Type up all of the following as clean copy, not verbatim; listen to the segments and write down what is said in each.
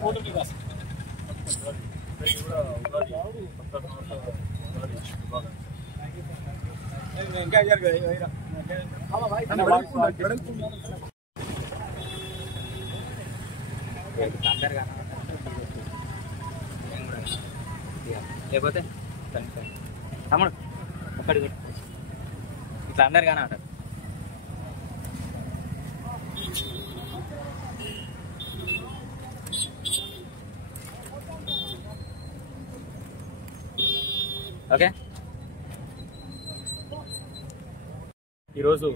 Photo के पास లేకపోతే తమ్ముడు ఒక్కడి ఇట్లా అందరు కానీ అంటారు. ఓకే, ఈరోజు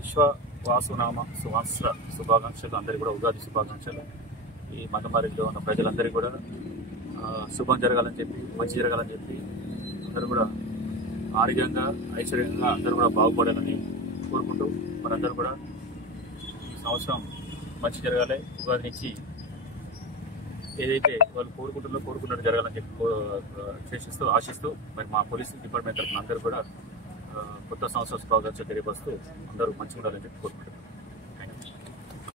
విశ్వవాసునామ సంవత్సర శుభాకాంక్షలు, అందరికీ కూడా ఉగాది శుభాకాంక్షలు. ఈ మందమారిలో ఉన్న ప్రజలందరికీ కూడా శుభం జరగాలని చెప్పి, మంచి జరగాలని చెప్పి, అందరూ కూడా ఆరోగ్యంగా ఐశ్వర్యంగా అందరూ కూడా బాగుపడాలని కోరుకుంటూ మనందరూ కూడా ఈ సంవత్సరం మంచి జరగాలి. ఉగాది నుంచి ఏదైతే వాళ్ళు కోరుకున్నట్టు జరగాలని చెప్పి ఆశిస్తూ మరి మా పోలీస్ డిపార్ట్మెంట్ తరఫున అందరూ కూడా కొత్త సంవత్సర శుభాకాంక్షలు తెలియపరుస్తూ అందరూ మంచిగా ఉండాలని చెప్పి కోరుకుంటున్నారు.